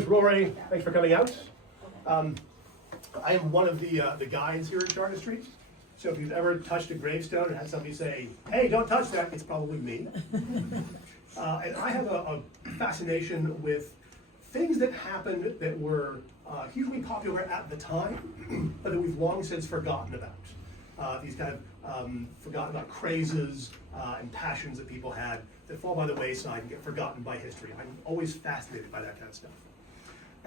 is Rory. Thanks for coming out. I am one of the guides here at Street. So if you've ever touched a gravestone and had somebody say, "Hey, don't touch that," it's probably me. And I have a fascination with things that happened that were hugely popular at the time, but that we've long since forgotten about. These kind of forgotten about crazes and passions that people had that fall by the wayside and get forgotten by history. I'm always fascinated by that kind of stuff.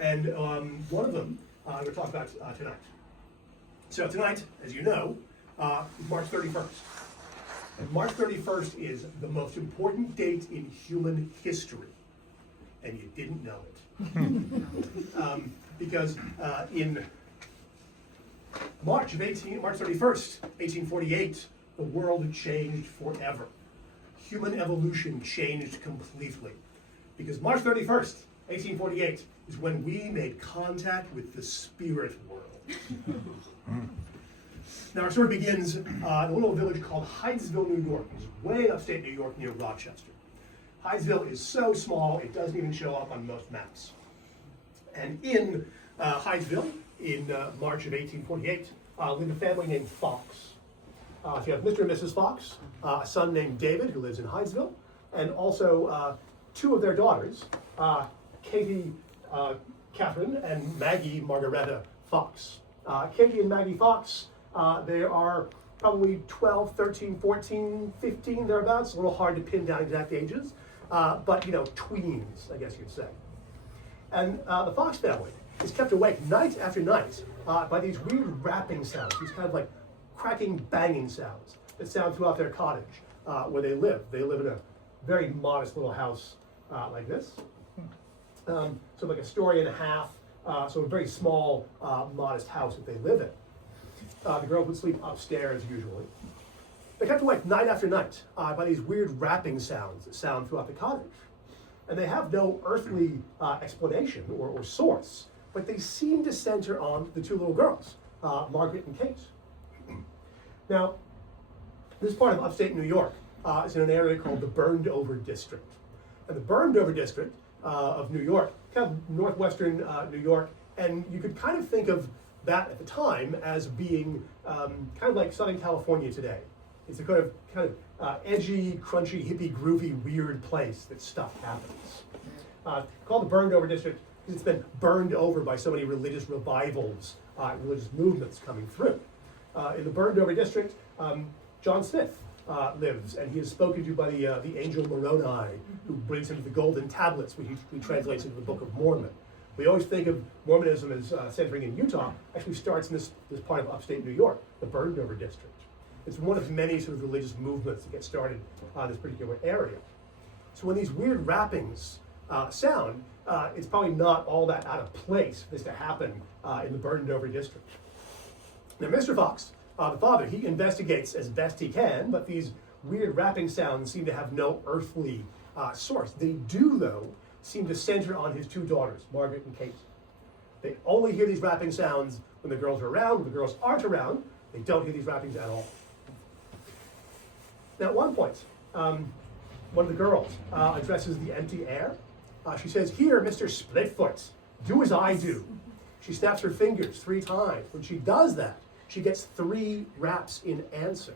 And one of them we're going to talk about tonight. So tonight, as you know, is March 31st. And March 31st is the most important date in human history. And you didn't know it. Because in March 31st, 1848, the world changed forever. Human evolution changed completely. Because March 31st, 1848, is when we made contact with the spirit world. Now our story begins in a little village called Hydesville, New York. It's way upstate New York near Rochester. Hydesville is so small it doesn't even show up on most maps. And in Hydesville, in March of 1848, lived a family named Fox. So you have Mr. and Mrs. Fox, a son named David who lives in Hydesville, and also two of their daughters, Katie Catherine and Maggie Margaretta Fox. Katie and Maggie Fox, they are probably 12, 13, 14, 15, thereabouts. A little hard to pin down exact ages, but you know, tweens, I guess you'd say. And the Fox family is kept awake night after night by these weird rapping sounds, these kind of like cracking, banging sounds that sound throughout their cottage where they live. They live in a very modest little house like this. So like a story and a half, so a very small, modest house that they live in. The girls would sleep upstairs usually. They're kept awake night after night by these weird rapping sounds that sound throughout the cottage. And they have no earthly explanation or source, but they seem to center on the two little girls, Margaret and Kate. Now, this part of upstate New York is in an area called the Burned Over District. And the Burned Over District of New York, kind of northwestern New York, and you could kind of think of that at the time as being kind of like Southern California today. It's a kind of edgy, crunchy, hippie, groovy, weird place that stuff happens. Called the Burned Over District because it's been burned over by so many religious revivals, religious movements coming through. In the Burned Over District, John Smith lives, and he is spoken to by the angel Moroni, who brings him to the golden tablets, which he translates into the Book of Mormon. We always think of Mormonism as centering in Utah. Actually starts in this part of upstate New York, the Burned Over District. It's one of many sort of religious movements that get started in this particular area. So when these weird rappings sound, it's probably not all that out of place for this to happen in the Burned Over District. Now Mr. Fox, the father, he investigates as best he can, but these weird rapping sounds seem to have no earthly source. They do, though, seem to center on his two daughters, Margaret and Kate. They only hear these rapping sounds when the girls are around. When the girls aren't around, they don't hear these rappings at all. Now at one point, one of the girls addresses the empty air. She says, "Here, Mr. Splitfoot, do as I do." She snaps her fingers 3 times. When she does that, she gets 3 raps in answer.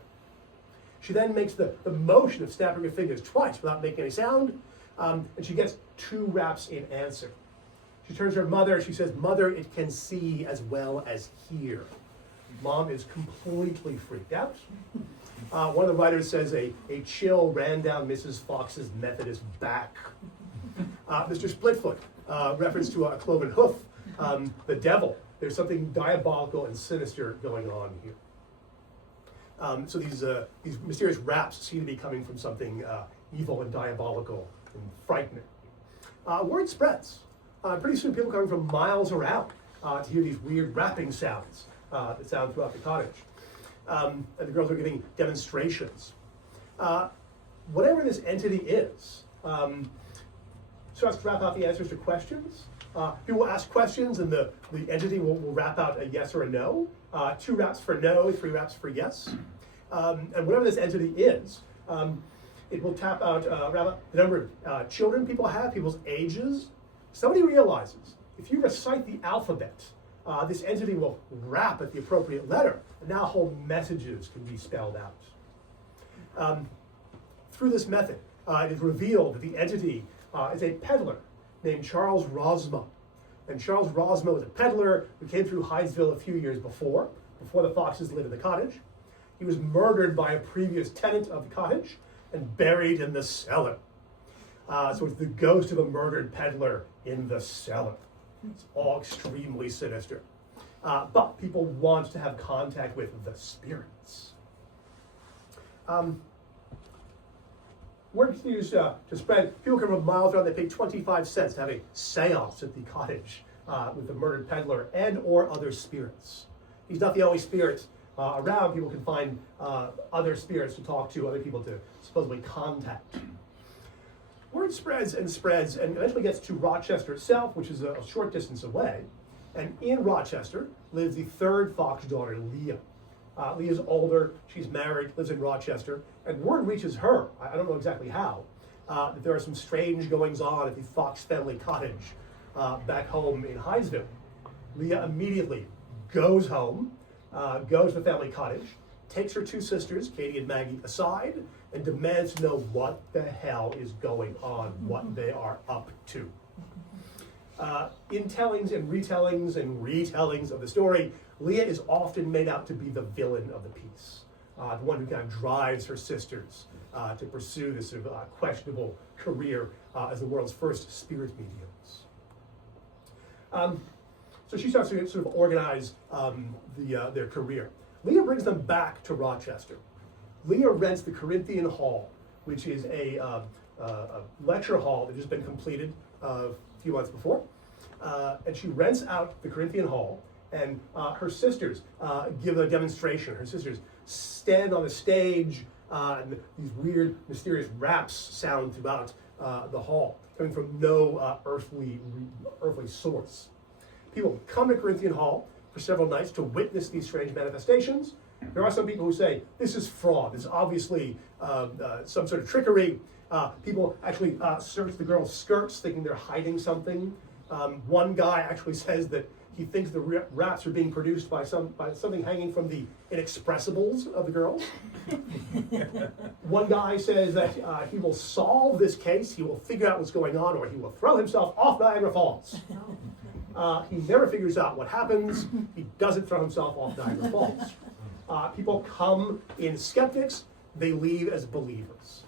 She then makes the motion of snapping her fingers twice without making any sound, and she gets 2 raps in answer. She turns to her mother, she says, "Mother, it can see as well as hear." Mom is completely freaked out. One of the writers says a chill ran down Mrs. Fox's Methodist back. Mr. Splitfoot, reference to a cloven hoof, the devil. There's something diabolical and sinister going on here. So these mysterious raps seem to be coming from something evil and diabolical and frightening. Word spreads. Pretty soon people coming from miles around to hear these weird rapping sounds that sound throughout the cottage. And the girls are giving demonstrations. Whatever this entity is, starts to rap out the answers to questions. People will ask questions and the entity will rap out a yes or a no. 2 raps for no, 3 raps for yes. And whatever this entity is, it will tap out, rap out the number of children people have, people's ages. Somebody realizes if you recite the alphabet, this entity will rap at the appropriate letter, and now whole messages can be spelled out. Through this method, it is revealed that the entity is a peddler named Charles Rosma. And Charles Rosma was a peddler who came through Hydesville a few years before the Foxes lived in the cottage. He was murdered by a previous tenant of the cottage and buried in the cellar. So it's the ghost of a murdered peddler in the cellar. It's all extremely sinister. But people want to have contact with the spirits. Word continues to spread. People come from miles around. They pay 25 cents to have a seance at the cottage with the murdered peddler and or other spirits. He's not the only spirit around. People can find other spirits to talk to, other people to supposedly contact. Word spreads and eventually gets to Rochester itself, which is a short distance away. And in Rochester lives the third Fox daughter, Leah. Leah's older, she's married, lives in Rochester, and word reaches her, I don't know exactly how, that there are some strange goings on at the Fox family cottage back home in Hydesville. Leah immediately goes home, goes to the family cottage, takes her two sisters, Katie and Maggie, aside, and demands to know what the hell is going on, what they are up to. In tellings and retellings of the story, Leah is often made out to be the villain of the piece, the one who kind of drives her sisters to pursue this sort of questionable career as the world's first spirit mediums. So she starts to sort of organize their career. Leah brings them back to Rochester. Leah rents the Corinthian Hall, which is a lecture hall that has just been completed a few months before. And she rents out the Corinthian Hall, and her sisters give a demonstration. Her sisters stand on the stage, and these weird, mysterious raps sound throughout the hall, coming from no earthly source. People come to Corinthian Hall for several nights to witness these strange manifestations. There are some people who say, this is fraud, this is obviously some sort of trickery. People actually search the girls' skirts thinking they're hiding something. One guy actually says that he thinks the raps are being produced by something hanging from the inexpressibles of the girls. One guy says that he will solve this case, he will figure out what's going on, or he will throw himself off Niagara Falls. He never figures out what happens. He doesn't throw himself off Niagara Falls. People come in skeptics, they leave as believers.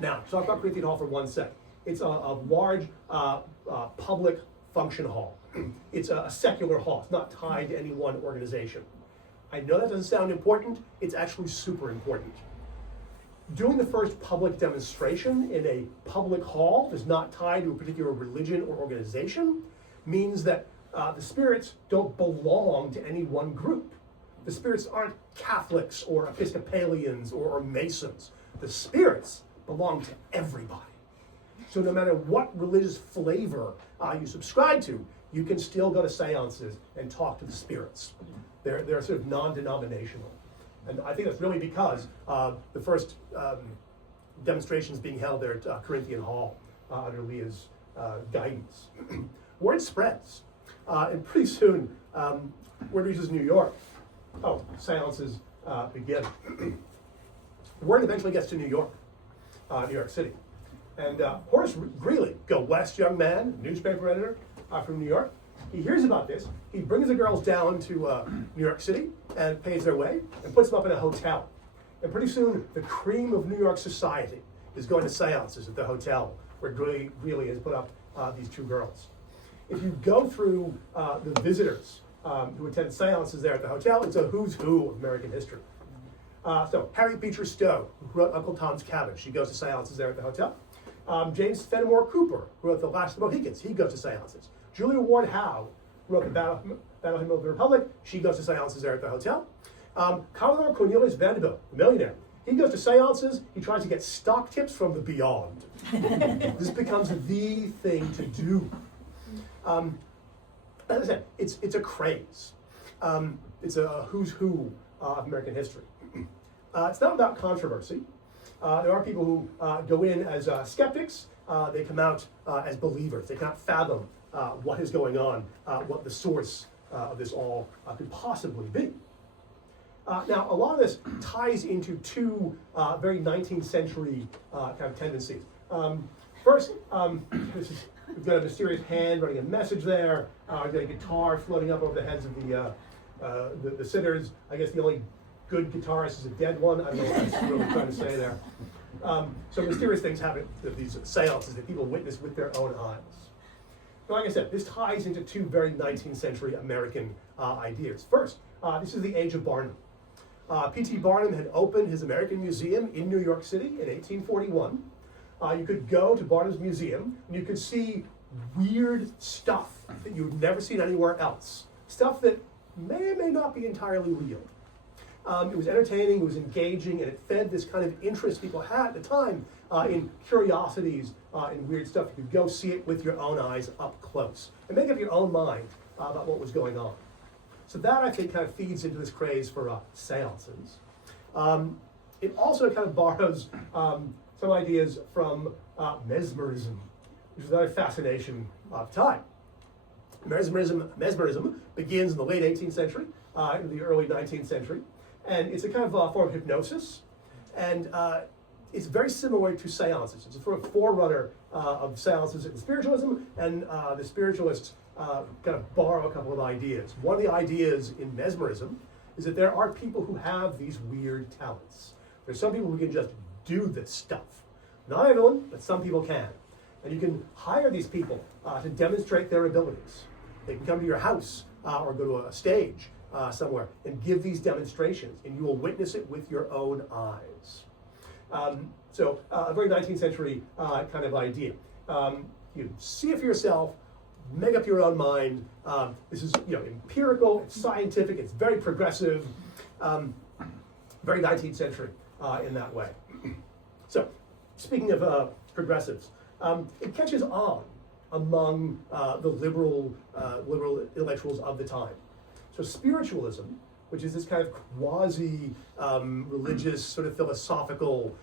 Now, talk about Corinthian Hall for 1 sec. It's a large public function hall. It's a secular hall. It's not tied to any one organization. I know that doesn't sound important. It's actually super important. Doing the first public demonstration in a public hall that's not tied to a particular religion or organization means that the spirits don't belong to any one group. The spirits aren't Catholics or Episcopalians or Masons. The spirits belong to everybody. So no matter what religious flavor you subscribe to, you can still go to seances and talk to the spirits. They're sort of non-denominational. And I think that's really because the first demonstrations being held there at Corinthian Hall under Leah's guidance. Word spreads. And pretty soon, word reaches New York. Oh, seances begin. Word eventually gets to New York City. And Horace Greeley, Go West young man, newspaper editor from New York, he hears about this. He brings the girls down to New York City and pays their way and puts them up in a hotel. And pretty soon, the cream of New York society is going to seances at the hotel where Greeley has put up these two girls. If you go through the visitors who attend seances there at the hotel, it's a who's who of American history. So Harriet Beecher Stowe, who wrote Uncle Tom's Cabin, she goes to seances there at the hotel. James Fenimore Cooper, who wrote The Last of the Mohicans, he goes to seances. Julia Ward Howe, who wrote The Battle Hymn of the Republic, she goes to seances there at the hotel. Commodore Cornelius Vanderbilt, the millionaire, he goes to seances, he tries to get stock tips from the beyond. This becomes the thing to do. As I said, it's a craze. It's a who's who of American history. It's not without controversy. There are people who go in as skeptics, they come out as believers. They cannot fathom what is going on, what the source of this all could possibly be. Now, a lot of this ties into two very 19th century kind of tendencies. First, we've got a mysterious hand running a message there. We've got a guitar floating up over the heads of the sitters. I guess the only good guitarist is a dead one. I don't know what I'm really trying to say there. So mysterious things happen at these seances that people witness with their own eyes. Now, like I said, this ties into two very 19th century American ideas. First, this is the age of Barnum. P.T. Barnum had opened his American Museum in New York City in 1841. You could go to Barnum's museum and you could see weird stuff that you've never seen anywhere else. Stuff that may or may not be entirely real. It was entertaining, it was engaging, and it fed this kind of interest people had at the time in curiosities and weird stuff. You could go see it with your own eyes up close and make up your own mind about what was going on. So that, I think, kind of feeds into this craze for seances. It also kind of borrows some ideas from mesmerism, which is another fascination of time. Mesmerism begins in the late 18th century, into the early 19th century, and it's a kind of form of hypnosis, and it's very similar to seances. It's a sort of forerunner of seances in spiritualism, and the spiritualists kind of borrow a couple of ideas. One of the ideas in mesmerism is that there are people who have these weird talents. There's some people who can just do this stuff. Not everyone, but some people can. And you can hire these people to demonstrate their abilities. They can come to your house or go to a stage somewhere and give these demonstrations, and you will witness it with your own eyes. So a very 19th century kind of idea. You see it for yourself, make up your own mind. This is empirical, it's scientific, it's very progressive, very 19th century in that way. So, speaking of progressives, it catches on among the liberal intellectuals of the time. So spiritualism, which is this kind of quasi-religious, sort of philosophical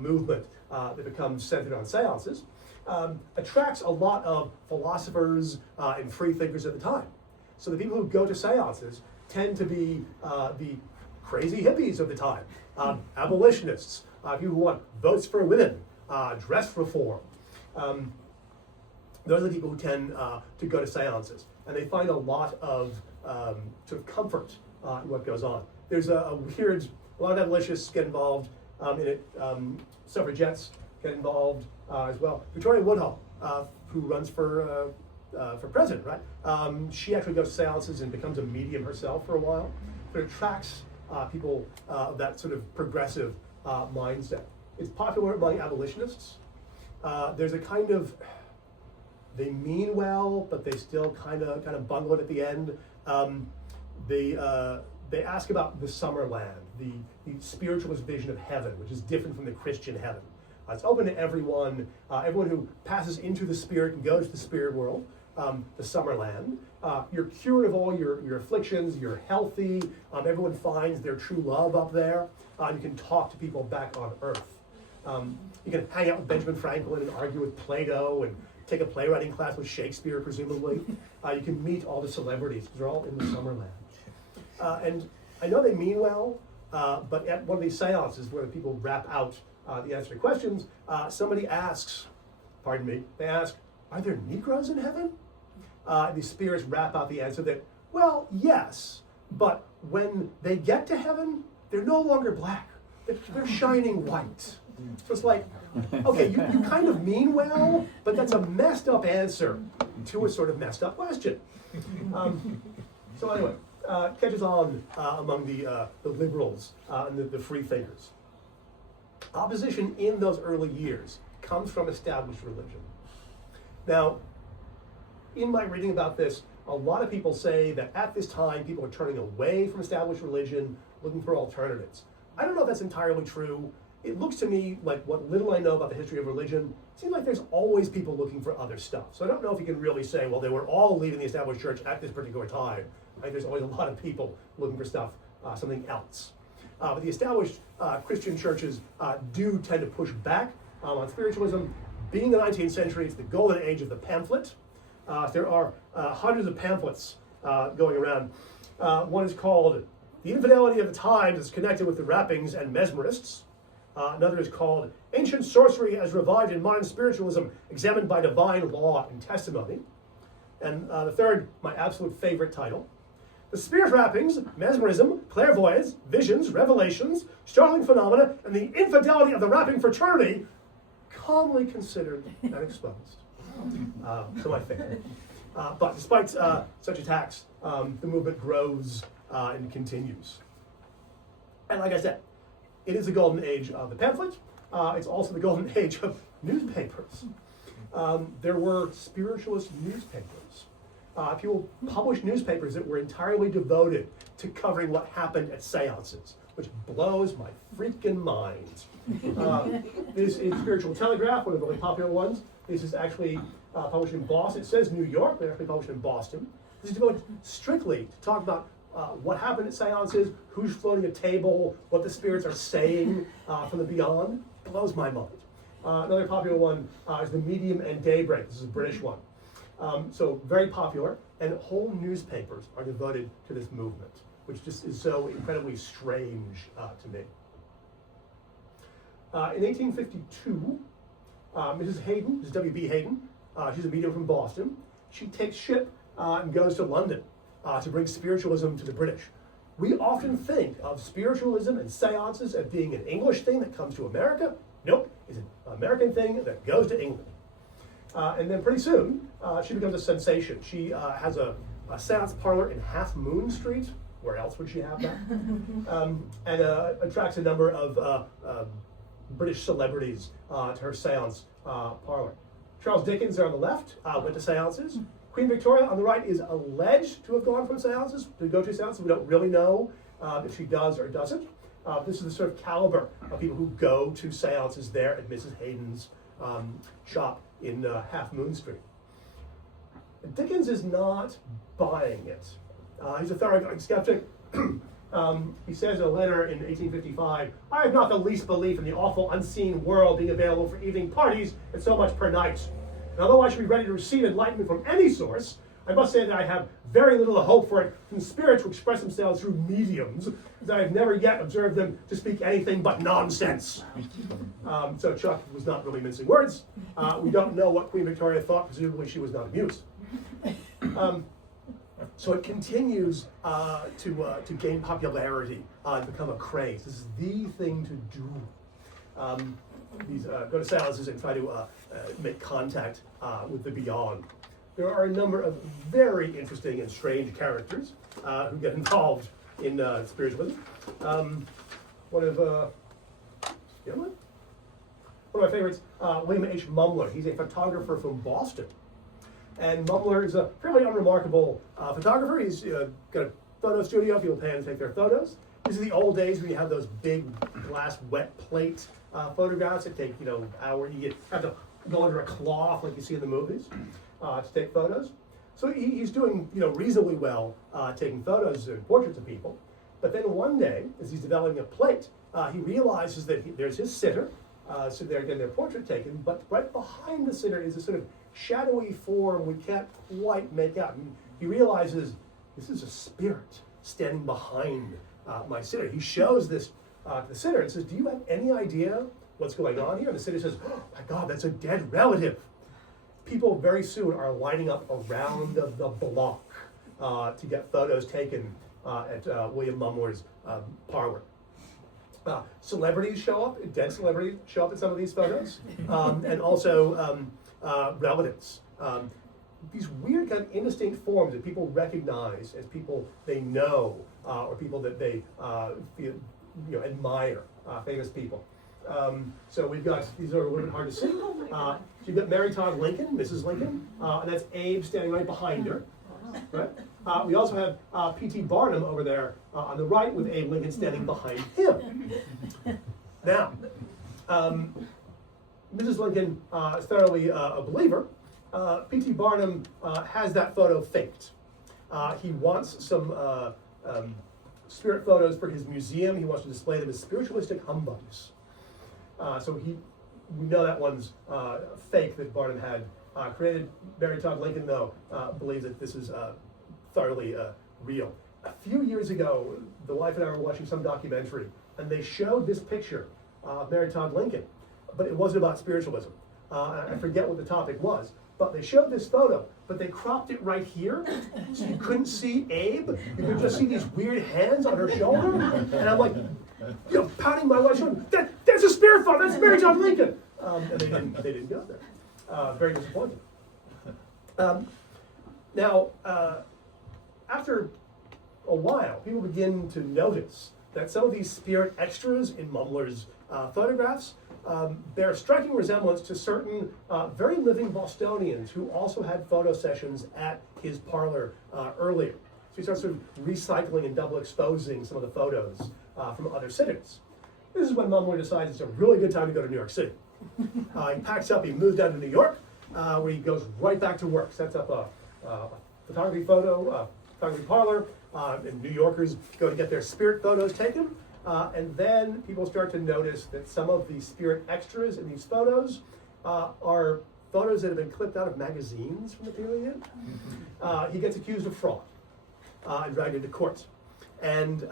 movement that becomes centered on seances, attracts a lot of philosophers and free thinkers at the time. So the people who go to seances tend to be the crazy hippies of the time, abolitionists, people who want votes for women, dress reform. Those are the people who tend to go to seances, and they find a lot of sort of comfort in what goes on. There's a lot of abolitionists get involved in it. Suffragettes get involved as well. Victoria Woodhull, who runs for president, right? She actually goes to seances and becomes a medium herself for a while. But it attracts people of that sort of progressive mindset. It's popular among abolitionists. There's a kind of, they mean well, but they still kind of bungle it at the end. They ask about the summer land, the spiritualist vision of heaven, which is different from the Christian heaven. It's open to everyone. Everyone who passes into the spirit and goes to the spirit world, the summer land. You're cured of all your afflictions. You're healthy. Everyone finds their true love up there. You can talk to people back on earth. You can hang out with Benjamin Franklin and argue with Plato and take a playwriting class with Shakespeare, presumably. You can meet all the celebrities because they're all in the summer land. And I know they mean well, but at one of these seances where the people rap out the answer to questions, somebody asks, they ask, are there Negroes in heaven? The spirits rap out the answer that, well, yes, but when they get to heaven, they're no longer black. They're shining white. So it's like, okay, you kind of mean well, but that's a messed up answer to a sort of messed up question. So anyway, catches on among the liberals and the free thinkers. Opposition in those early years comes from established religion. Now, in my reading about this, a lot of people say that at this time people are turning away from established religion, looking for alternatives. I don't know if that's entirely true. It looks to me like what little I know about the history of religion, it seems like there's always people looking for other stuff. So I don't know if you can really say, well, they were all leaving the established church at this particular time. I think there's always a lot of people looking for stuff, something else. But the established Christian churches do tend to push back on spiritualism, being the 19th century, it's the golden age of the pamphlet. There are hundreds of pamphlets going around. One is called The Infidelity of the Times is Connected with the Rappings and Mesmerists. Another is called Ancient Sorcery as Revived in Modern Spiritualism, Examined by Divine Law and Testimony. And the third, my absolute favorite title, The Spirit Rappings, Mesmerism, Clairvoyance, Visions, Revelations, Startling Phenomena, and the Infidelity of the Rapping Fraternity, calmly considered and exposed. So my favorite. But despite such attacks, the movement grows and continues. And like I said, it is the golden age of the pamphlet. It's also the golden age of newspapers. There were spiritualist newspapers. People published newspapers that were entirely devoted to covering what happened at seances, which blows my freaking mind. This is Spiritual Telegraph, one of the really popular ones. This is actually published in Boston. It says New York, but actually published in Boston. This is devoted strictly to talk about what happened at seances, who's floating a table, what the spirits are saying from the beyond. Blows my mind. Another popular one is The Medium and Daybreak. This is a British one. So very popular, and whole newspapers are devoted to this movement, which just is so incredibly strange to me. In 1852, Mrs. Hayden, this is W.B. Hayden, she's a medium from Boston. She takes ship and goes to London to bring spiritualism to the British. We often think of spiritualism and seances as being an English thing that comes to America. Nope, it's an American thing that goes to England. And then pretty soon, she becomes a sensation. She has a seance parlor in Half Moon Street. Where else would she have that? And attracts a number of British celebrities to her seance parlor. Charles Dickens there on the left went to seances. Queen Victoria on the right is alleged to have gone from seances, to go to seances. We don't really know if she does or doesn't. This is the sort of caliber of people who go to seances there at Mrs. Hayden's shop in Half Moon Street. Dickens is not buying it. He's a thoroughgoing skeptic. He says in a letter in 1855, I have not the least belief in the awful unseen world being available for evening parties at so much per night. And although I should be ready to receive enlightenment from any source, I must say that I have very little to hope for it from spirits who express themselves through mediums, as I have never yet observed them to speak anything but nonsense. So Chuck was not really mincing words. We don't know what Queen Victoria thought. Presumably she was not amused. So it continues to gain popularity and become a craze. This is the thing to do. These go to seances and try to make contact with the beyond. There are a number of very interesting and strange characters who get involved in spiritualism. One of my favorites, William H. Mumler. He's a photographer from Boston. And Mumler is a fairly unremarkable photographer. He's got a photo studio. People pay him to take their photos. These are the old days when you have those big glass wet plate photographs that take, hour. You have to go under a cloth like you see in the movies to take photos. So he's doing, reasonably well taking photos and portraits of people. But then one day, as he's developing a plate, he realizes that there's his sitter. So they're getting their portrait taken, but right behind the sitter is a sort of shadowy form we can't quite make out. And he realizes this is a spirit standing behind my sitter. He shows this to the sitter and says, do you have any idea what's going on here? And the sitter says, oh my God, that's a dead relative. People very soon are lining up around the block to get photos taken at William Mumler's parlor. Celebrities show up, dead celebrities show up in some of these photos, and also relatives. These weird kind of indistinct forms that people recognize as people they know or people that they feel, admire, famous people. So we've got, these are a little bit hard to see. So you've got Mary Todd Lincoln, Mrs. Lincoln, and that's Abe standing right behind her. Right? We also have P.T. Barnum over there on the right with Abe Lincoln standing behind him. Now, Mrs. Lincoln is thoroughly a believer. P.T. Barnum has that photo faked. He wants some spirit photos for his museum. He wants to display them as spiritualistic humbugs. So he we know that one's fake that Barnum had created. Mary Todd Lincoln, though, believes that this is thoroughly real. A few years ago, the wife and I were watching some documentary, and they showed this picture of Mary Todd Lincoln, but it wasn't about spiritualism. I forget what the topic was, but they showed this photo, but they cropped it right here, so you couldn't see Abe. You could just see these weird hands on her shoulder, and I'm like, patting my wife's shoulder. That's a spirit photo. That's Mary Todd Lincoln. And they didn't go there. Very disappointing. Now, after a while, people begin to notice that some of these spirit extras in Mumler's photographs bear a striking resemblance to certain very living Bostonians who also had photo sessions at his parlor earlier. So he starts sort of recycling and double exposing some of the photos from other sitters. This is when Mumler decides it's a really good time to go to New York City. He packs up, he moves down to New York, where he goes right back to work, sets up a photography parlor, and New Yorkers go to get their spirit photos taken. And then people start to notice that some of the spirit extras in these photos are photos that have been clipped out of magazines from the period. He gets accused of fraud and dragged into court. And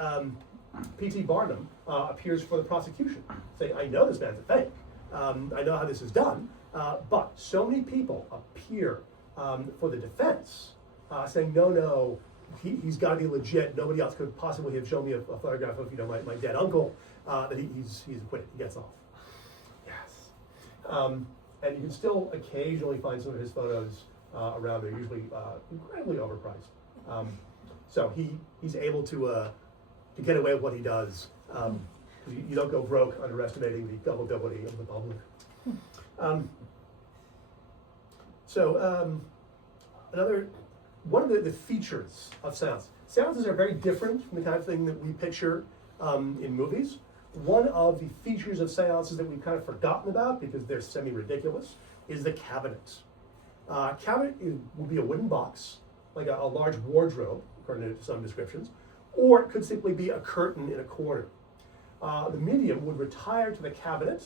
P.T. Barnum appears for the prosecution, saying, I know this man's a fake. I know how this is done. But so many people appear for the defense, saying, no, he's got to be legit. Nobody else could possibly have shown me a photograph of my dead uncle. That he's acquitted. He gets off. Yes. And you can still occasionally find some of his photos around. They're usually incredibly overpriced. So he's able to get away with what he does. You don't go broke underestimating the gullibility of the public. One of the features of seances are very different from the kind of thing that we picture in movies. One of the features of seances that we've kind of forgotten about because they're semi-ridiculous is the cabinet. Cabinet will be a wooden box, like a large wardrobe, according to some descriptions, or it could simply be a curtain in a corner. The medium would retire to the cabinet,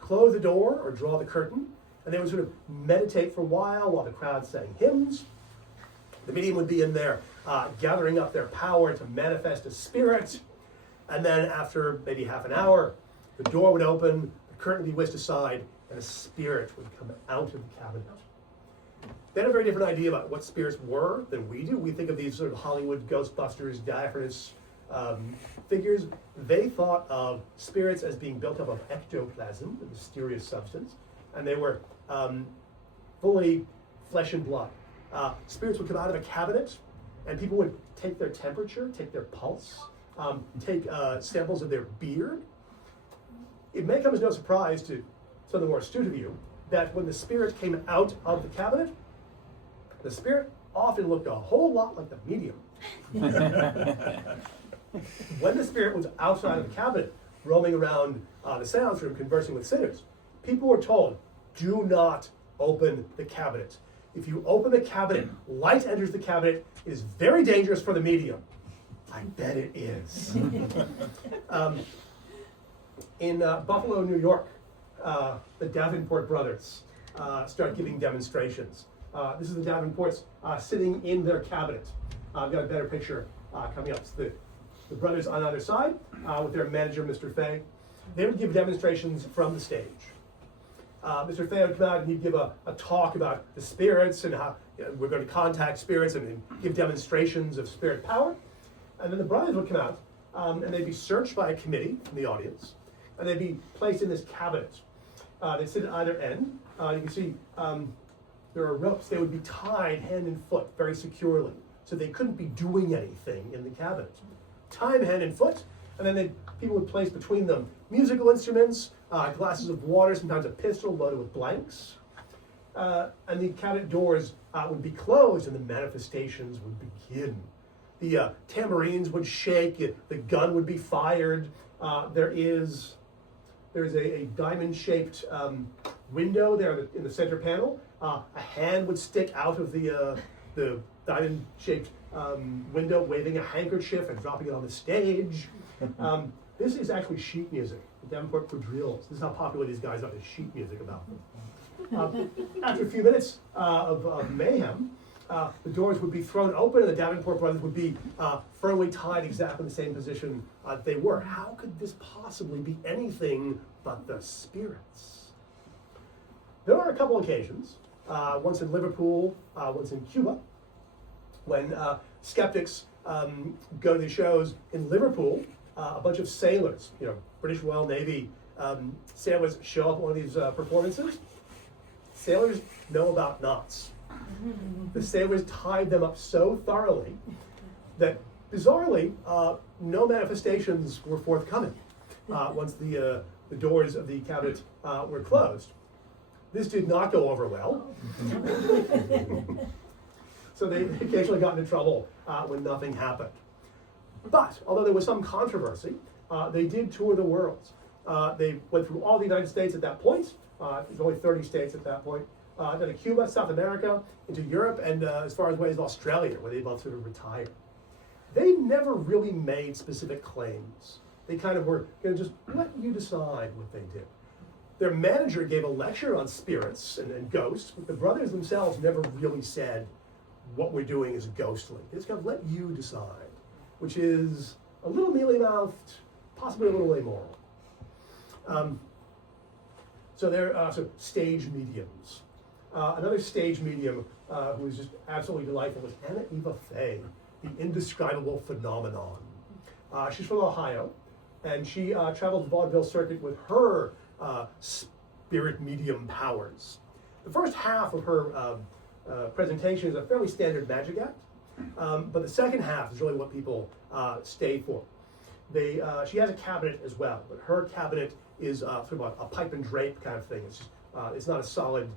close the door or draw the curtain, and they would sort of meditate for a while the crowd sang hymns. The medium would be in there gathering up their power to manifest a spirit, and then after maybe half an hour, the door would open, the curtain would be whisked aside, and a spirit would come out of the cabinet. They had a very different idea about what spirits were than we do. We think of these sort of Hollywood Ghostbusters, diaphanous figures. They thought of spirits as being built up of ectoplasm, a mysterious substance, and they were fully flesh and blood. Spirits would come out of a cabinet, and people would take their temperature, take their pulse, take samples of their beard. It may come as no surprise to some of the more astute of you that when the spirit came out of the cabinet, the spirit often looked a whole lot like the medium. When the spirit was outside of the cabinet, roaming around the seance room, conversing with sitters, people were told, do not open the cabinet. If you open the cabinet, light enters the cabinet. It is very dangerous for the medium. I bet it is. In Buffalo, New York, the Davenport brothers start giving demonstrations. This is the Davenports sitting in their cabinet. I've got a better picture coming up. It's the brothers on either side with their manager, Mr. Fay. They would give demonstrations from the stage. Mr. Fay would come out and he'd give a talk about the spirits and how we're going to contact spirits and give demonstrations of spirit power. And then the brothers would come out and they'd be searched by a committee from the audience, and they'd be placed in this cabinet. They'd sit at either end. You can see there are ropes. They would be tied hand and foot very securely, so they couldn't be doing anything in the cabinet. Tied hand and foot, and then people would place between them musical instruments, glasses of water, sometimes a pistol loaded with blanks. And the cabinet doors would be closed and the manifestations would begin. The tambourines would shake, the gun would be fired. There's a diamond-shaped window there in the center panel. A hand would stick out of the diamond-shaped window, waving a handkerchief and dropping it on the stage. This is actually sheet music. Davenport quadrilles. This is how popular these guys are. There's sheet music about them. After a few minutes of mayhem, the doors would be thrown open and the Davenport brothers would be firmly tied exactly in the same position they were. How could this possibly be anything but the spirits? There are a couple occasions, once in Liverpool, once in Cuba, when skeptics go to the shows in Liverpool. A bunch of sailors, British Royal Navy sailors show up at one of these performances. Sailors know about knots. The sailors tied them up so thoroughly that, bizarrely, no manifestations were forthcoming once the doors of the cabinet were closed. This did not go over well. So they occasionally got into trouble when nothing happened. But, although there was some controversy, they did tour the world. They went through all the United States at that point. There's only 30 states at that point. Then to Cuba, South America, into Europe, and as far away as Australia, where they both sort of retired. They never really made specific claims. They kind of were going to just let you decide what they did. Their manager gave a lecture on spirits and ghosts, but the brothers themselves never really said what we're doing is ghostly. They just kind of let you decide, which is a little mealy-mouthed, possibly a little amoral. So they're sort of stage mediums. Another stage medium who was just absolutely delightful was Anna Eva Faye, the indescribable phenomenon. She's from Ohio, and she traveled the vaudeville circuit with her spirit medium powers. The first half of her presentation is a fairly standard magic act, but the second half is really what people stay for. She has a cabinet as well, but her cabinet is sort of a pipe and drape kind of thing. It's not a solid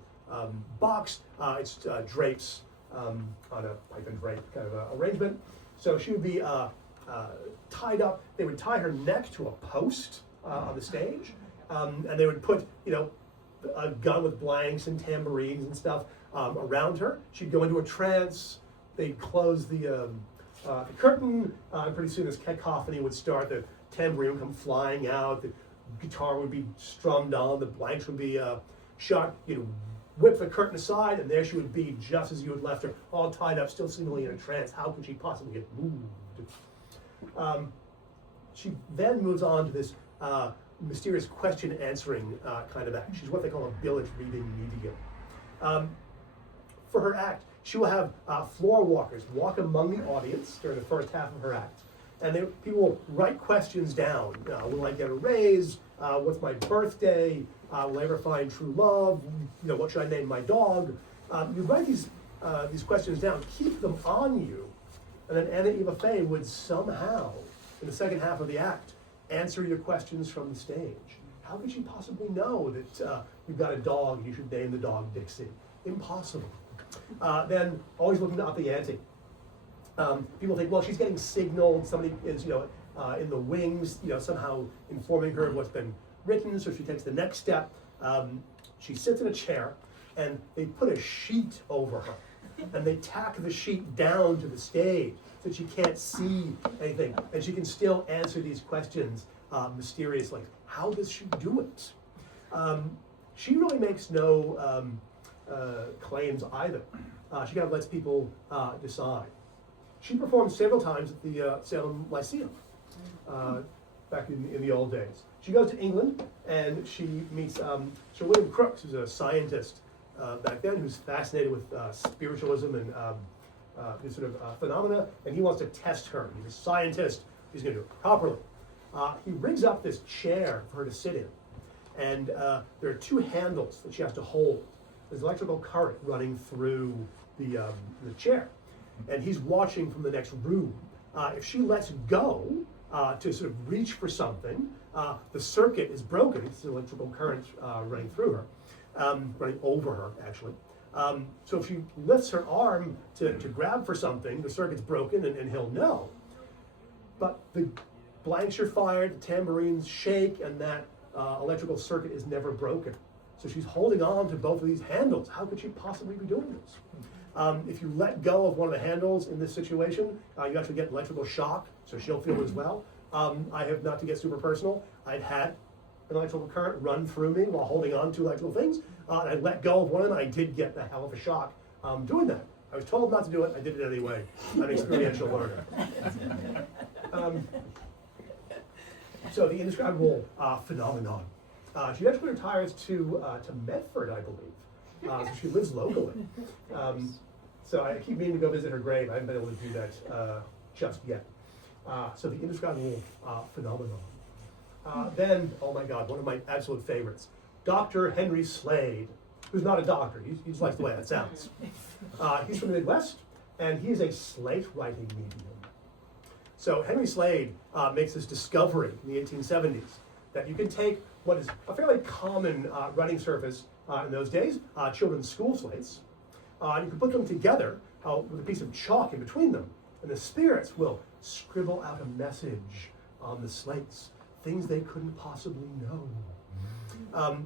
box, it's drapes on a pipe and drape kind of arrangement. So she would be tied up. They would tie her neck to a post on the stage, and they would put, a gun with blanks and tambourines and stuff around her. She'd go into a trance. They'd close the curtain, and pretty soon this cacophony would start. The tambourine would come flying out. The guitar would be strummed on. The blanks would be shot. Whip the curtain aside, and there she would be, just as you had left her, all tied up, still seemingly in a trance. How could she possibly get moved? She then moves on to this mysterious question-answering kind of act. She's what they call a billet reading medium. For her act, she will have floor walkers walk among the audience during the first half of her act. And people will write questions down. Will I get a raise? What's my birthday? Will I ever find true love? What should I name my dog? You write these questions down, keep them on you, and then Anna Eva Faye would somehow, in the second half of the act, answer your questions from the stage. How could she possibly know that you've got a dog and you should name the dog Dixie? Impossible. Then, always looking to up the ante. People think, well, she's getting signaled. Somebody is, in the wings, somehow informing her of what's been written. So she takes the next step. She sits in a chair, and they put a sheet over her, and they tack the sheet down to the stage so that she can't see anything, and she can still answer these questions mysteriously. How does she do it? She really makes no claims either. She kind of lets people decide. She performed several times at the Salem Lyceum back in the old days. She goes to England and she meets Sir William Crookes, who's a scientist back then, who's fascinated with spiritualism and this sort of phenomena, and he wants to test her. He's a scientist. He's going to do it properly. He rigs up this chair for her to sit in, and there are two handles that she has to hold. There's electrical current running through the chair, and he's watching from the next room. If she lets go to sort of reach for something, the circuit is broken. It's an electrical current running through her, running over her, actually. So if she lifts her arm to grab for something, the circuit's broken, and he'll know. But the blanks are fired, the tambourines shake, and that electrical circuit is never broken. So she's holding on to both of these handles. How could she possibly be doing this? If you let go of one of the handles in this situation, you actually get electrical shock, so she'll feel it as well. I have, not to get super personal, I've had an electrical current run through me while holding on to electrical things. And I let go of one, and I did get a hell of a shock doing that. I was told not to do it. I did it anyway. I'm an experiential learner. So the indescribable phenomenon. She eventually retires to Medford, I believe. So she lives locally. So I keep meaning to go visit her grave. I haven't been able to do that just yet. So the indescribable phenomenon. Then, oh my God, one of my absolute favorites, Dr. Henry Slade, who's not a doctor. He just likes the way that sounds. He's from the Midwest, and he is a slate writing medium. So Henry Slade makes this discovery in the 1870s that you can take what is a fairly common writing surface in those days, children's school slates, and you can put them together with a piece of chalk in between them, and the spirits will scribble out a message on the slates, things they couldn't possibly know.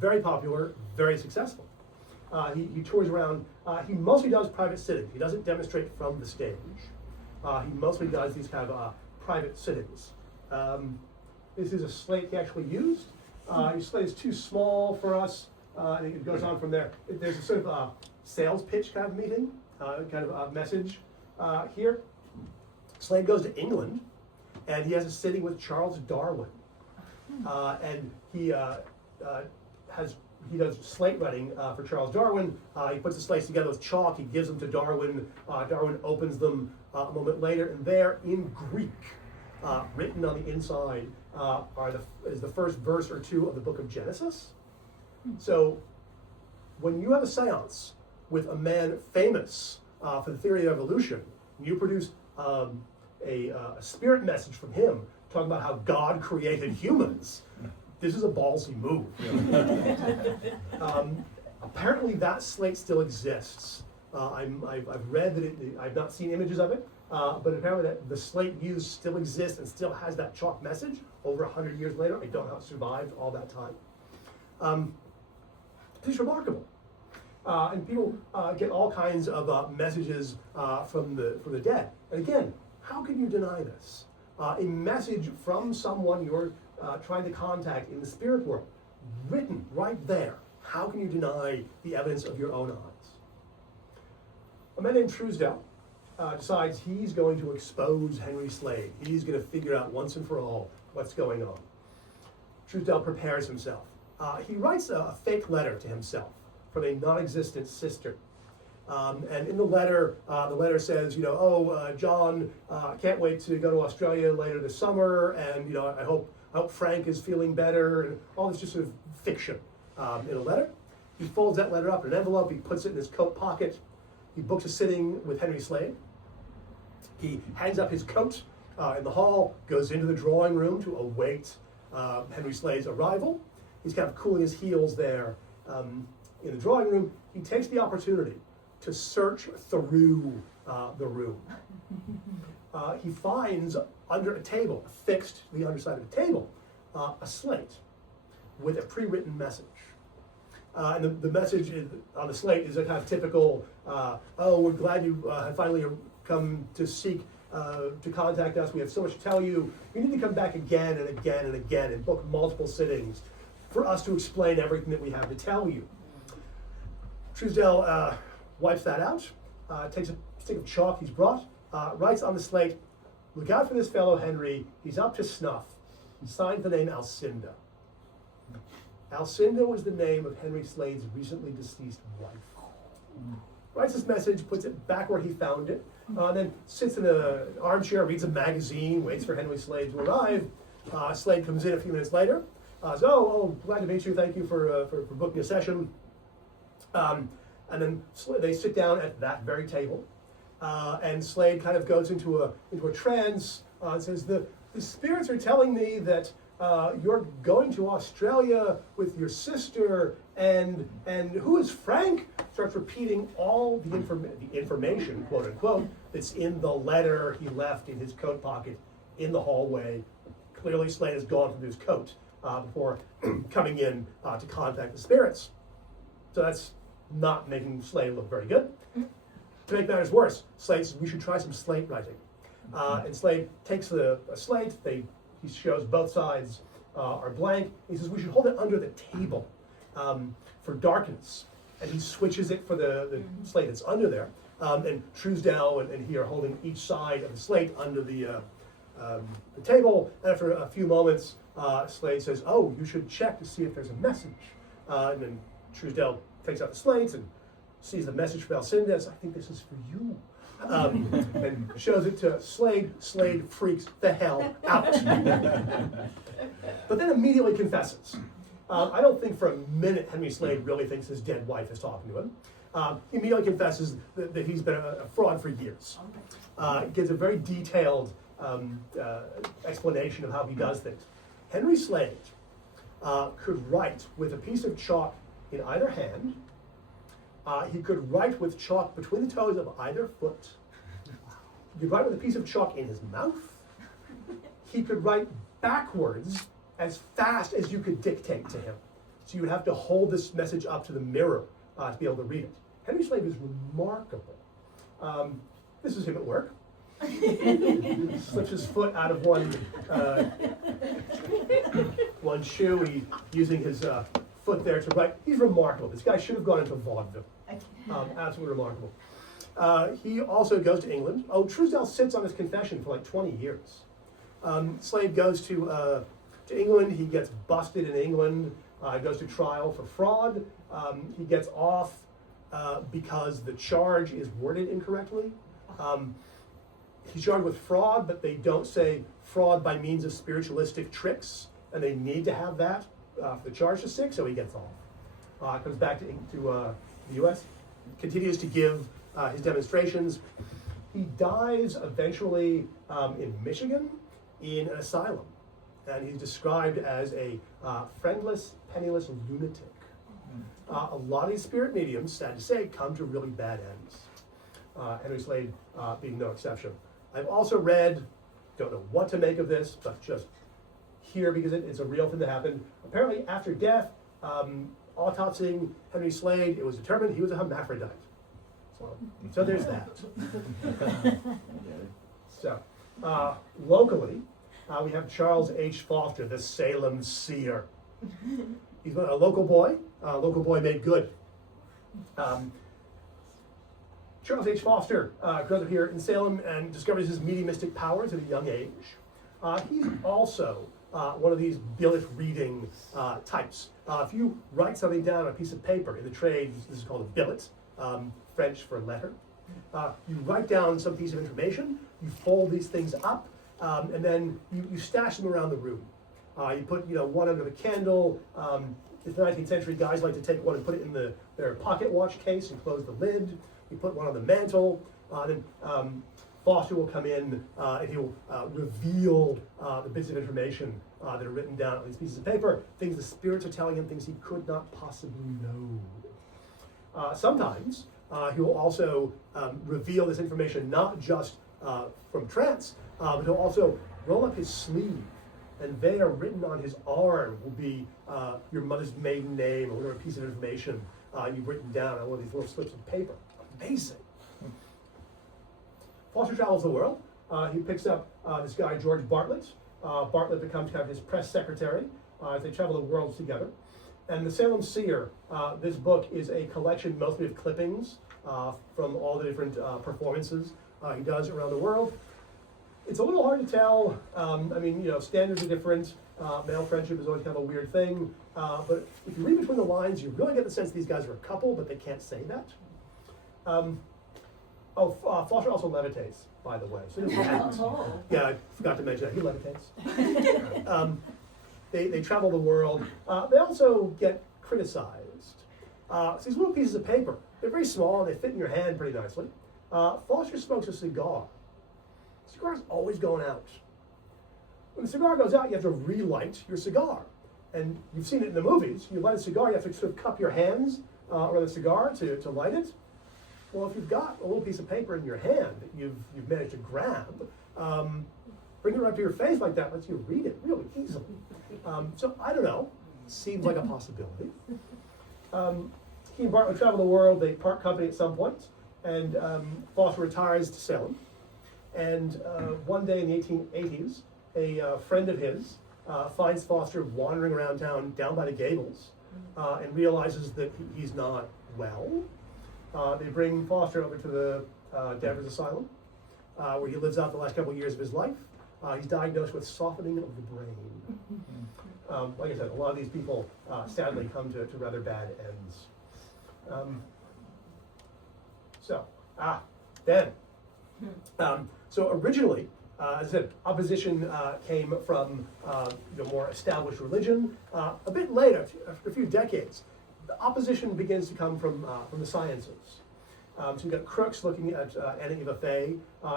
Very popular, very successful. He tours around. He mostly does private sittings. He doesn't demonstrate from the stage. He mostly does these kind of private sittings. This is a slate he actually used. His slate is too small for us, and it goes on from there. There's a sort of sales pitch kind of meeting, kind of message here. Slade goes to England, and he has a sitting with Charles Darwin, and he does slate writing for Charles Darwin. He puts the slates together with chalk. He gives them to Darwin. Darwin opens them a moment later, and there in Greek, written on the inside, is the first verse or two of the book of Genesis. So when you have a seance with a man famous for the theory of evolution, and you produce a spirit message from him talking about how God created humans, this is a ballsy move. Apparently that slate still exists. I've read that I've not seen images of it, but apparently that the slate used still exists and still has that chalk message over 100 years later. I don't know how it survived all that time. It's remarkable. And people get all kinds of messages from the dead. And again, how can you deny this? A message from someone you're trying to contact in the spirit world, written right there. How can you deny the evidence of your own eyes? A man named Truesdell decides he's going to expose Henry Slade. He's going to figure out once and for all what's going on. Truesdell prepares himself. He writes a fake letter to himself from a non-existent sister. And in the letter says, John, can't wait to go to Australia later this summer, and I hope Frank is feeling better, and all this just sort of fiction in a letter. He folds that letter up in an envelope. He puts it in his coat pocket. He books a sitting with Henry Slade. He hangs up his coat in the hall, goes into the drawing room to await Henry Slade's arrival. He's kind of cooling his heels there in the drawing room. He takes the opportunity to search through the room. He finds under a table, affixed to the underside of the table, a slate with a pre-written message. And the message on the slate is a kind of typical, we're glad you have finally come to seek to contact us. We have so much to tell you. You need to come back again and again and again and book multiple sittings for us to explain everything that we have to tell you. Truesdell wipes that out, takes a stick of chalk he's brought, writes on the slate, "Look out for this fellow Henry, he's up to snuff." He signs the name Alcinda. Alcinda was the name of Henry Slade's recently deceased wife. Writes this message, puts it back where he found it, then sits in an armchair, reads a magazine, waits for Henry Slade to arrive. Slade comes in a few minutes later. Says, glad to meet you, thank you for booking a session. And then they sit down at that very table. And Slade kind of goes into a trance and says, the spirits are telling me that you're going to Australia with your sister, and who is Frank? Starts repeating all the information, quote unquote, that's in the letter he left in his coat pocket in the hallway. Clearly Slade has gone through his coat before coming in to contact the spirits. So that's not making Slade look very good. To make matters worse, Slade says we should try some slate writing. And Slade takes a slate, he shows both sides are blank. He says we should hold it under the table for darkness. And he switches it for the slate that's under there. And Truesdell and he are holding each side of the slate under the table. And after a few moments, Slade says, "Oh, you should check to see if there's a message." And then Truesdell takes out the slates and sees the message for Alcindez. "I think this is for you." And shows it to Slade. Slade freaks the hell out. But then immediately confesses. I don't think for a minute Henry Slade really thinks his dead wife is talking to him. He immediately confesses that he's been a fraud for years. Gives a very detailed explanation of how he does things. Henry Slade could write with a piece of chalk in either hand. He could write with chalk between the toes of either foot. He could write with a piece of chalk in his mouth. He could write backwards as fast as you could dictate to him. So you would have to hold this message up to the mirror to be able to read it. Henry Slade is remarkable. This is him at work. He slips his foot out of one shoe. He's using his foot there to write. He's remarkable. This guy should have gone into vaudeville. Absolutely remarkable. He also goes to England. Truesdell sits on his confession for like 20 years. Slade goes to England. He gets busted in England. Goes to trial for fraud. He gets off because the charge is worded incorrectly. He's charged with fraud, but they don't say fraud by means of spiritualistic tricks, and they need to have that for the charge to stick, so he gets off. Comes back to the U.S., continues to give his demonstrations. He dies eventually in Michigan in an asylum, and he's described as a friendless, penniless lunatic. A lot of these spirit mediums, sad to say, come to really bad ends. Henry Slade being no exception. I've also read, don't know what to make of this, but just here because it's a real thing that happened. Apparently, after death, autopsying Henry Slade, it was determined he was a hermaphrodite. So there's that. So, locally, we have Charles H. Foster, the Salem seer. He's a local boy made good. Charles H. Foster grows up here in Salem and discovers his mediumistic powers at a young age. He's also one of these billet reading types. If you write something down on a piece of paper in the trade, this is called a billet, French for letter. You write down some piece of information, you fold these things up, and then you stash them around the room. You put one under the candle. In the 19th century, guys like to take one and put it in their pocket watch case and close the lid. You put one on the mantle. Then Foster will come in and he will reveal the bits of information that are written down on these pieces of paper, things the spirits are telling him, things he could not possibly know. Sometimes he will also reveal this information not just from trance, but he'll also roll up his sleeve, and there, written on his arm, will be your mother's maiden name or whatever piece of information you've written down on one of these little slips of paper. Amazing. Foster travels the world. He picks up this guy, George Bartlett. Bartlett becomes kind of his press secretary as they travel the world together. And the Salem Seer, this book is a collection mostly of clippings from all the different performances he does around the world. It's a little hard to tell. Standards are different. Male friendship is always kind of a weird thing. But if you read between the lines, you really get the sense these guys are a couple, but they can't say that. Foster also levitates, by the way. So yeah, I forgot to mention that. He levitates. They travel the world. They also get criticized. So these little pieces of paper, they're very small, and they fit in your hand pretty nicely. Foster smokes a cigar. The cigar's always going out. When the cigar goes out, you have to relight your cigar. And you've seen it in the movies. You light a cigar, you have to sort of cup your hands around the cigar to light it. Well, if you've got a little piece of paper in your hand that you've managed to grab, bring it right to your face like that lets you read it really easily. So I don't know. Seems like a possibility. He and Bartlett travel the world. They part company at some point, and Foster retires to Salem. And one day in the 1880s, a friend of his finds Foster wandering around town down by the Gables and realizes that he's not well. They bring Foster over to the Danvers Asylum, where he lives out the last couple of years of his life. He's diagnosed with softening of the brain. Like I said, a lot of these people sadly come to rather bad ends. So originally, as I said, opposition came from more established religion. A bit later, after a few decades, the opposition begins to come from the sciences. So you've got Crookes looking at Anna Eva Fay.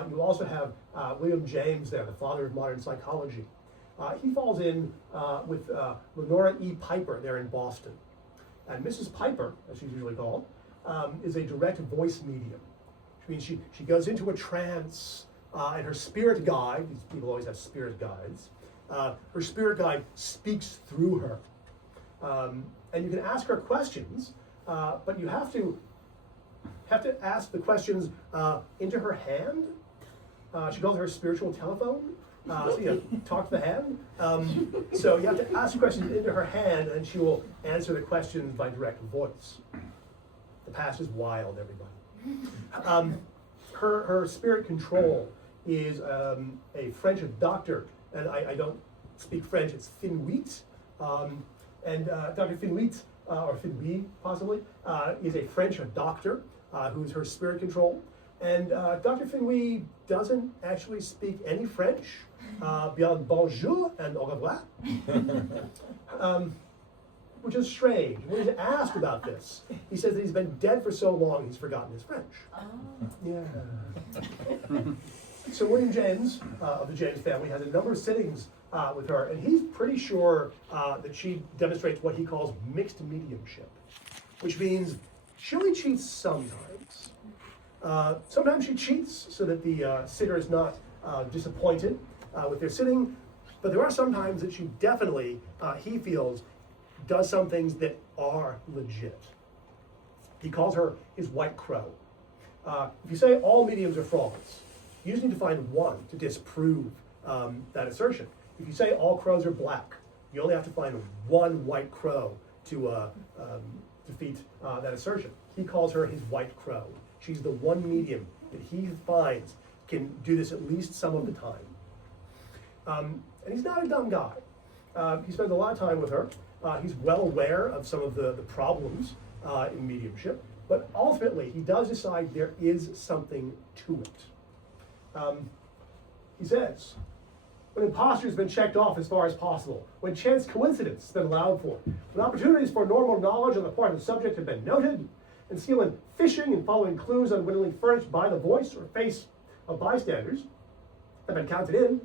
You also have William James there, the father of modern psychology. He falls in with Lenora E. Piper there in Boston. And Mrs. Piper, as she's usually called, is a direct voice medium. Which means she goes into a trance, and her spirit guide, these people always have spirit guides, her spirit guide speaks through her. And you can ask her questions, but you have to ask the questions into her hand. She calls it her spiritual telephone. So talk to the hand. So you have to ask questions into her hand, and she will answer the questions by direct voice. The past is wild, everybody. Her spirit control is a French doctor, and I don't speak French, it's Finwit. And Dr. Finwit, or Finwit possibly, is a French doctor who's her spirit control. And Dr. Finwit doesn't actually speak any French beyond bonjour and au revoir, which is strange. When he's asked about this, he says that he's been dead for so long he's forgotten his French. Yeah. So William James of the James family has a number of sittings with her, and he's pretty sure that she demonstrates what he calls mixed mediumship, which means she only cheats sometimes. Sometimes she cheats so that the sitter is not disappointed with their sitting, but there are some times that she definitely, he feels, does some things that are legit. He calls her his white crow. If you say all mediums are frauds, you just need to find one to disprove that assertion. If you say all crows are black, you only have to find one white crow to defeat that assertion. He calls her his white crow. She's the one medium that he finds can do this at least some of the time. And he's not a dumb guy. He spends a lot of time with her. He's well aware of some of the problems in mediumship, but ultimately he does decide there is something to it. He says, when imposture has been checked off as far as possible, when chance coincidence has been allowed for, when opportunities for normal knowledge on the part of the subject have been noted, and skill in fishing and following clues unwittingly furnished by the voice or face of bystanders have been counted in,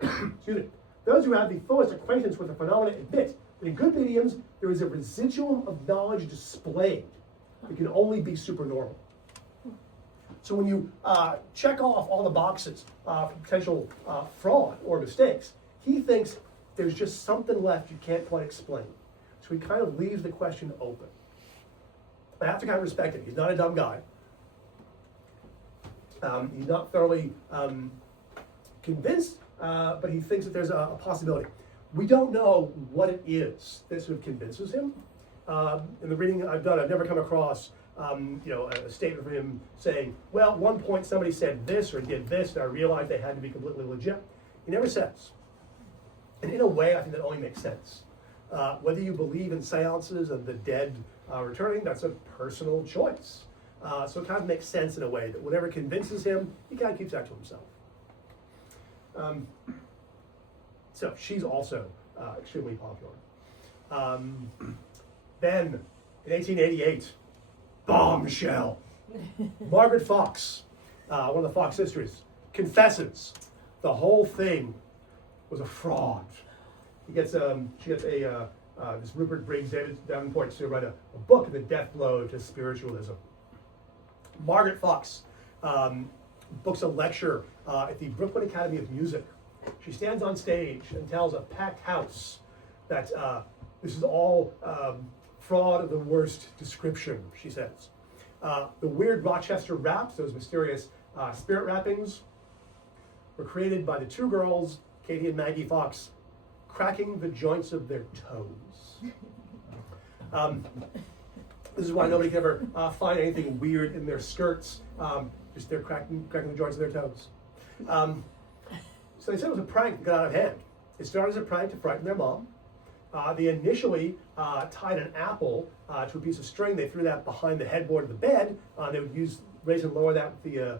excuse me, those who have the fullest acquaintance with the phenomena admit that in good mediums there is a residuum of knowledge displayed that can only be supernormal. So when you check off all the boxes for potential fraud or mistakes, he thinks there's just something left you can't quite explain. So he kind of leaves the question open. I have to kind of respect him. He's not a dumb guy. He's not thoroughly convinced, but he thinks that there's a possibility. We don't know what it is that sort of convinces him. In the reading I've done, I've never come across a statement from him saying, well, at one point somebody said this or did this, and I realized they had to be completely legit. He never says. And in a way, I think that only makes sense. Whether you believe in seances and the dead returning, that's a personal choice. So it kind of makes sense in a way that whatever convinces him, he kind of keeps that to himself. So she's also extremely popular. Then, in 1888, bombshell. Margaret Fox, one of the Fox sisters, confesses the whole thing was a fraud. She gets this Rupert Briggs Davenport to write a book, The Death Blow to Spiritualism. Margaret Fox books a lecture at the Brooklyn Academy of Music. She stands on stage and tells a packed house that this is all fraud of the worst description, she says. The weird Rochester raps, those mysterious spirit rappings, were created by the two girls, Katie and Maggie Fox, cracking the joints of their toes. This is why nobody can ever find anything weird in their skirts. Just they're cracking the joints of their toes. So they said it was a prank that got out of hand. It started as a prank to frighten their mom. They initially tied an apple to a piece of string. They threw that behind the headboard of the bed. They would raise and lower that with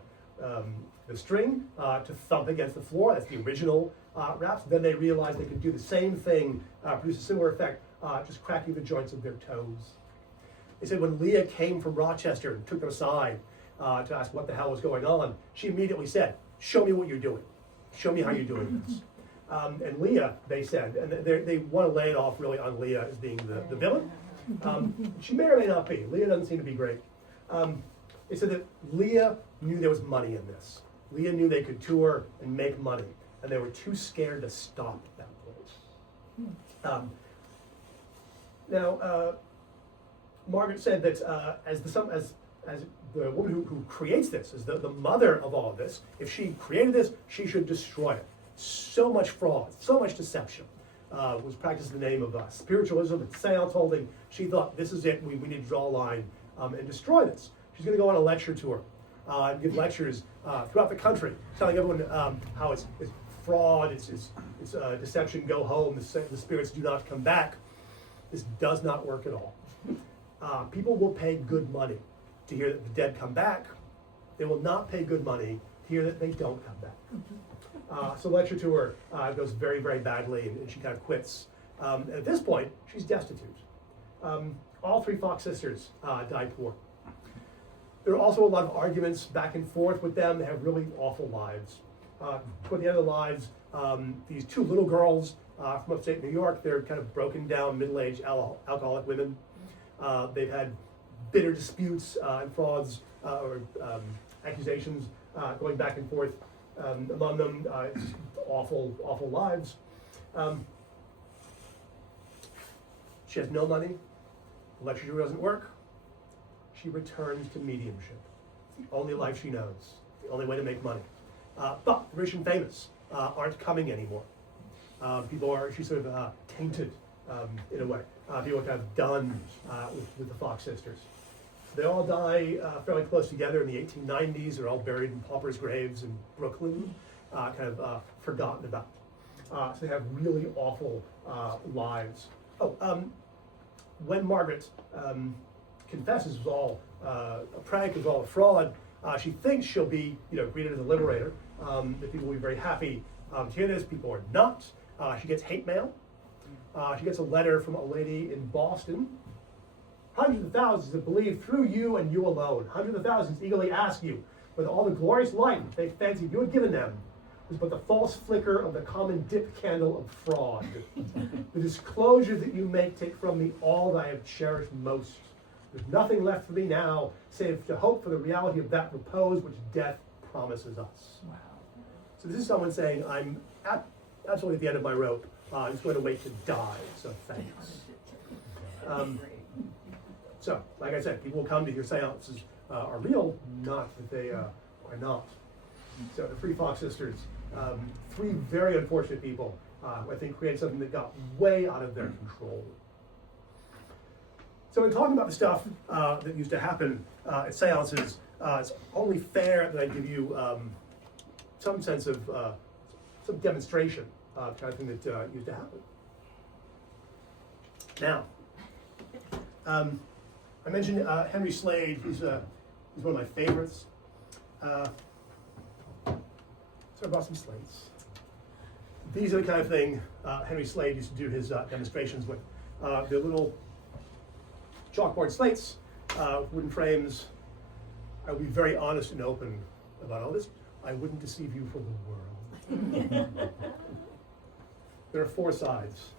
the string to thump against the floor. That's the original raps. Then they realized they could do the same thing, produce a similar effect, just cracking the joints of their toes. They said when Leah came from Rochester and took them aside to ask what the hell was going on, she immediately said, "Show me what you're doing. Show me how you're doing this." And Leah, they said, and they want to lay it off really on Leah as being the villain. She may or may not be. Leah doesn't seem to be great. They said that Leah knew there was money in this. Leah knew they could tour and make money, and they were too scared to stop at that point. Now, Margaret said that as the woman who creates this, as the mother of all of this, if she created this, she should destroy it. So much fraud, so much deception was practiced in the name of spiritualism and seance holding. She thought, this is it, we need to draw a line and destroy this. She's going to go on a lecture tour and give lectures throughout the country, telling everyone how it's fraud, it's deception, go home, the spirits do not come back. This does not work at all. People will pay good money to hear that the dead come back. They will not pay good money to hear that they don't come back. So lecture tour goes very, very badly, and she kind of quits. At this point, she's destitute. All three Fox sisters died poor. There are also a lot of arguments back and forth with them. They have really awful lives. Toward the end of their lives, these two little girls from upstate New York, they're kind of broken down, middle-aged alcoholic women. They've had bitter disputes and frauds or accusations going back and forth among them. Just awful, awful lives. She has no money. The lecture tour doesn't work. She returns to mediumship. It's the only life she knows, the only way to make money. But the rich and famous aren't coming anymore. She's sort of tainted in a way. People are kind of done with the Fox sisters. They all die fairly close together in the 1890s. They're all buried in paupers' graves in Brooklyn, kind of forgotten about. So they have really awful lives. When Margaret confesses it was all a prank, it was all a fraud, she thinks she'll be greeted as a liberator. That people will be very happy to hear this. People are not. She gets hate mail. She gets a letter from a lady in Boston. Hundreds of thousands that believe through you and you alone. Hundreds of thousands eagerly ask you whether all the glorious light they fancied you had given them was but the false flicker of the common dip candle of fraud. The disclosure that you make take from me all that I have cherished most. There's nothing left for me now save to hope for the reality of that repose which death promises us. Wow. So this is someone saying, I'm absolutely at the end of my rope. I'm just going to wait to die, so thanks. So, like I said, people will come to hear seances are real, not that they are not. So the three Fox sisters, three very unfortunate people, who I think created something that got way out of their control. So in talking about the stuff that used to happen at seances, it's only fair that I give you some sense of some demonstration of the kind of thing that used to happen. Now, I mentioned Henry Slade. He's one of my favorites. So I brought some slates. These are the kind of thing Henry Slade used to do his demonstrations with. They're little chalkboard slates, wooden frames. I'll be very honest and open about all this. I wouldn't deceive you for the world. There are four sides.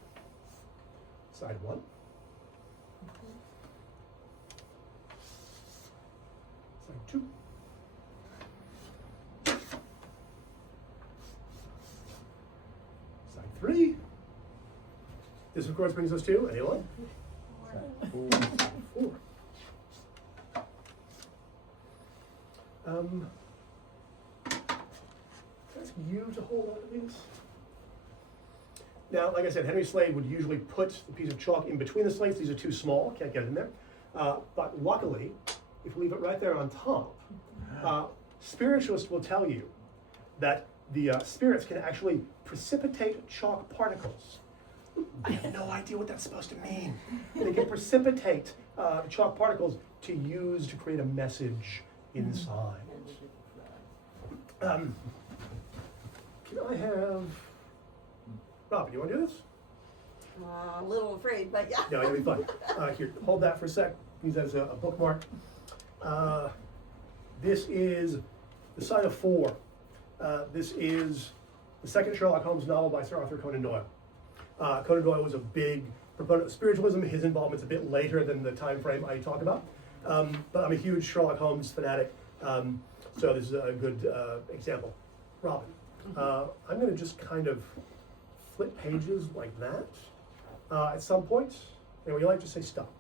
Side one. Side two. Side three. This, of course, brings us to anyone? Four. Ask you to hold on to these. Now, like I said, Henry Slade would usually put the piece of chalk in between the slates. These are too small, can't get it in there. But luckily, if you leave it right there on top, spiritualists will tell you that the spirits can actually precipitate chalk particles. I have no idea what that's supposed to mean. They can precipitate chalk particles to use to create a message inside. Can I have... Rob, do you want to do this? A little afraid, but yeah. No, it'll be fun. Here, hold that for a sec. Use that as a bookmark. This is The Sign of Four. This is the second Sherlock Holmes novel by Sir Arthur Conan Doyle. Conan Doyle was a big proponent of spiritualism. His involvement's a bit later than the time frame I talk about. But I'm a huge Sherlock Holmes fanatic, so this is a good example. Robin, I'm going to just kind of flip pages like that. At some point, and when you like, just say stop.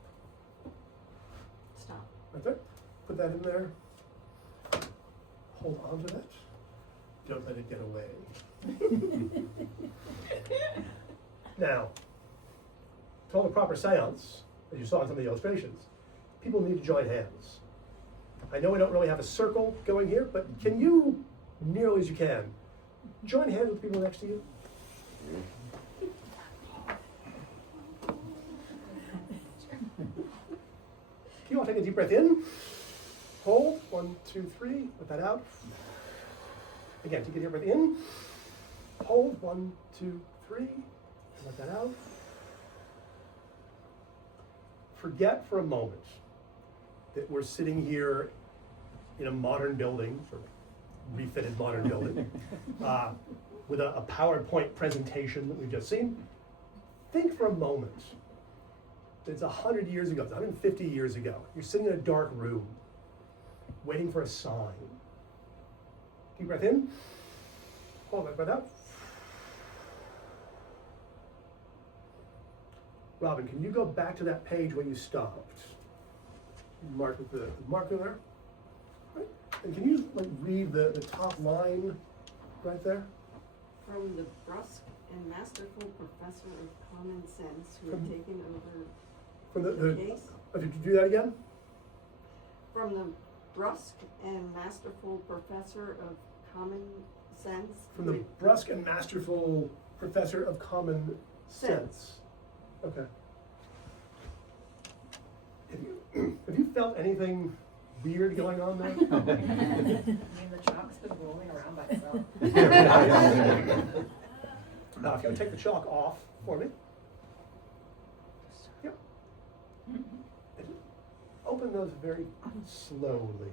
Stop. Right there. Put that in there. Hold on to that. Don't let it get away. Now, to hold a proper seance, as you saw in some of the illustrations, people need to join hands. I know we don't really have a circle going here, but can you, nearly as you can, join hands with the people next to you? You want to take a deep breath in, hold, 1, 2, 3, let that out. Again, take a deep breath in, hold, 1, 2, 3, let that out. Forget for a moment that we're sitting here in a modern building, sort of refitted modern building, with a PowerPoint presentation that we've just seen. Think for a moment. It's 100 years ago, it's 150 years ago. You're sitting in a dark room, waiting for a sign. Deep breath in, hold that breath out. Robin, can you go back to that page where you stopped? Mark with the marker there. Right. And can you read the top line right there? From the brusque and masterful professor of common sense who had taken over From the case. Did you do that again? From the brusque and masterful professor of common sense. From the brusque and masterful professor of common sense. Okay. Have you felt anything weird going on there? I mean, the chalk's been rolling around by itself. Now, if you would take the chalk off for me. Yep. And open those very slowly.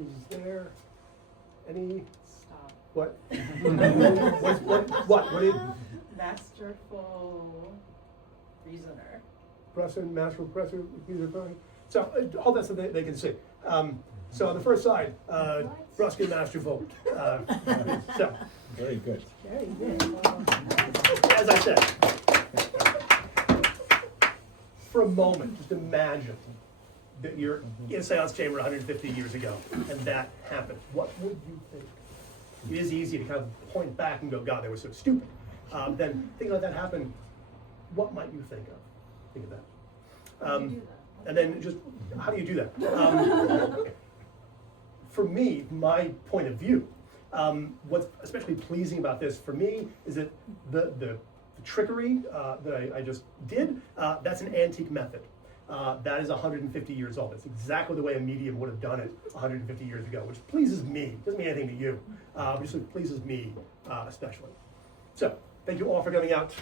Is there any... Stop. What? What did... Masterful reasoner. Professor, masterful professor, so hold that so they can see. So on the first side, brusque and masterful. So. Very good. Very good. As I said, for a moment, just imagine that you're in a seance chamber 150 years ago, and that happened. What would you think? It is easy to kind of point back and go, God, they were so stupid. Then things like that happen, what might you think of? Think of that. And then just, how do you do that? For me, my point of view, what's especially pleasing about this for me is that the trickery that I just did, that's an antique method. That is 150 years old. It's exactly the way a medium would have done it 150 years ago, which pleases me. Doesn't mean anything to you, but just pleases me especially. So, thank you all for coming out.